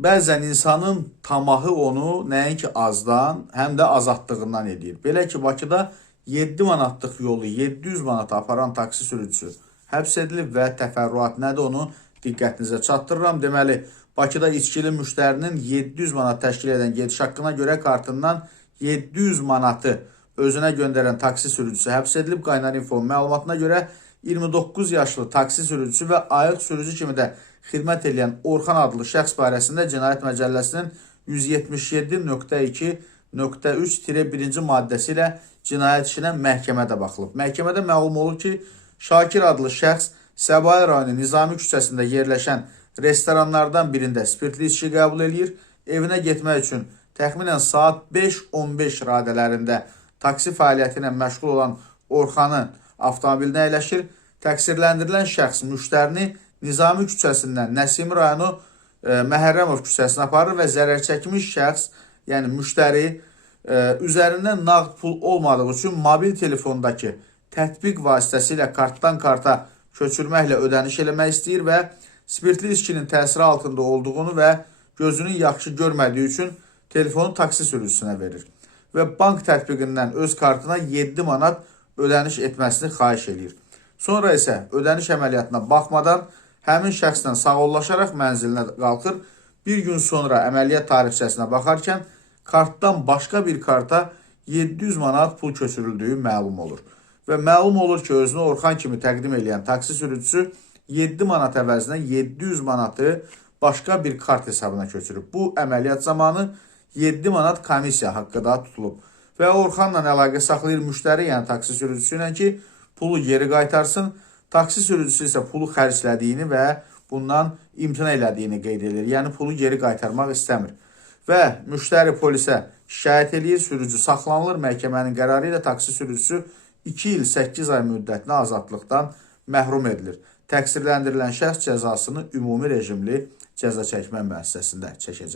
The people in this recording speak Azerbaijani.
Bəzən insanın tamahı onu nəinki azdan, həm də azadlığından edir. Belə ki, Bakıda 7 manatlıq yolu 700 manata aparan taksi sürücüsü həbs edilib və təfərrüat nədir onu diqqətinizə çatdırıram. Deməli, Bakıda içkili müştərinin 700 manat təşkil edən gediş haqqına görə kartından 700 manatı özünə göndərən taksi sürücüsü həbs edilib. Qaynar info məlumatına görə 29 yaşlı taksi sürücüsü və ayıq sürücü kimi də xidmət edən Orxan adlı şəxs barəsində Cinayət Məcəlləsinin 177.2.3-1-ci maddəsi ilə cinayət işinə məhkəmədə baxılıb. Məhkəmədə məlum olur ki, Şakir adlı şəxs Səbail rayonu Nizami küçəsində yerləşən restoranlardan birində spirtli içki qəbul edir. Evinə getmək üçün təxminən saat 5:15 radələrində taksi fəaliyyəti ilə məşğul olan Orxanın avtomobilinə əyləşir. Təqsirləndirilən şəxs müştərini Nizami küçəsindən Nəsimi rayonu Məhərrəmov küçəsinə aparır və zərər çəkmiş şəxs, yəni müştəri üzərindən nağd pul olmadığı üçün mobil telefondakı tətbiq vasitəsilə kartdan karta köçürməklə ödəniş eləmək istəyir və spirtli içkinin təsiri altında olduğunu və gözünün yaxşı görmədiyi üçün telefonu taksi sürücüsünə verir və bank tətbiqindən öz kartına 7 manat ödəniş etməsini xahiş edir. Sonra isə ödəniş əməliyyatına baxmadan həmin şəxslə sağollaşaraq mənzilinə qalxır. Bir gün sonra əməliyyat tarixçəsinə baxarkən kartdan başqa bir karta 700 manat pul köçürüldüyü məlum olur. Və məlum olur ki, özünü Orxan kimi təqdim edən taksi sürücüsü 7 manat əvəzinə 700 manatı başqa bir kart hesabına köçürüb. Bu əməliyyat zamanı 7 manat komissiya haqqı da tutulub. Və Orxanla əlaqə saxlayır müştəri, yəni taksi sürücüsü ilə ki, pulu geri qaytarsın. Taksi sürücüsü isə pulu xərclədiyini və bundan imtina elədiyini qeyd edir. Yəni pulu geri qaytarmaq istəmir. Və müştəri polisə şikayət edir, sürücü saxlanılır. Məhkəmənin qərarı ilə taksi sürücüsü 2 il 8 ay müddətinə azadlıqdan məhrum edilir. Təqsirləndirilən şəxs cəzasını ümumi rejimli cəza çəkmə müəssisəsində çəkəcək.